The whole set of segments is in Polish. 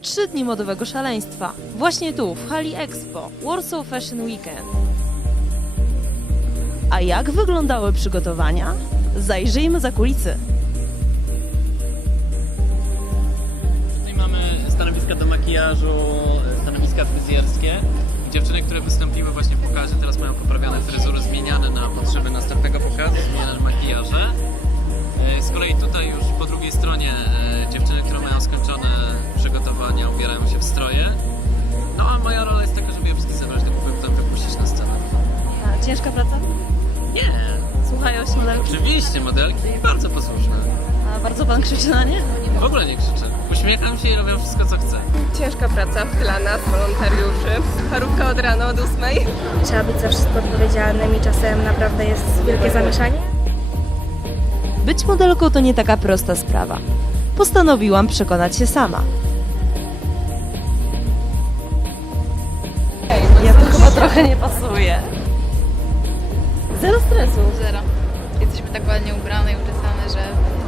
Trzy dni modowego szaleństwa. Właśnie tu, w hali Expo, Warsaw Fashion Weekend. A jak wyglądały przygotowania? Zajrzyjmy za kulisy. Tutaj mamy stanowiska do makijażu, stanowiska fryzjerskie. Dziewczyny, które wystąpiły właśnie stronie e, dziewczyny, które mają skończone przygotowania, ubierają się w stroje. No a moja rola jest taka, żeby je wszystkie zebrać do kupy potem wypuścić na scenę. Ciężka praca? Nie, Słuchają się modelki? oczywiście modelki bardzo posłuszne. A bardzo pan krzyczy na nie? W ogóle nie krzyczę. Uśmiecham się i robią wszystko co chcę. Ciężka praca dla nas, wolontariuszy. Parówka od rana, od ósmej. Trzeba być za wszystko odpowiedzialnym i czasem naprawdę jest wielkie zamieszanie. Być modelką to nie taka prosta sprawa. Postanowiłam przekonać się sama. Ja to chyba trochę nie pasuje. Zero stresu. Zero. Jesteśmy tak ładnie ubrane i uczesane, że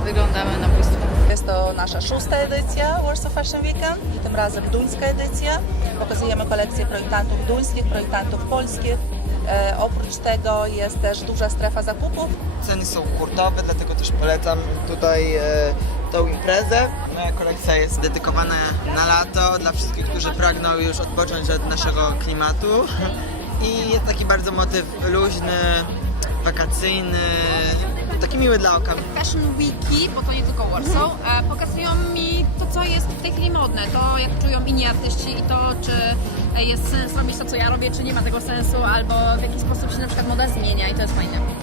wyglądamy na bójstwo. Jest to nasza szósta edycja Warsaw Fashion Weekend i tym razem duńska edycja. Pokazujemy kolekcje projektantów duńskich, projektantów polskich. E, oprócz tego jest też duża strefa zakupów. Ceny są hurtowe, dlatego też polecam tutaj e, tą imprezę. Moja kolekcja jest dedykowana na lato dla wszystkich, którzy pragną już odpocząć od naszego klimatu. I jest taki bardzo motyw luźny, wakacyjny, taki miły dla oka. Fashion Weeki, bo to nie tylko Warsaw, e, pokazują mi to, co jest w tej chwili modne, to jak czują inni artyści i to, czy jest sens robić to, co ja robię, czy nie ma tego sensu, albo w jaki sposób się na przykład moda zmienia i to jest fajne.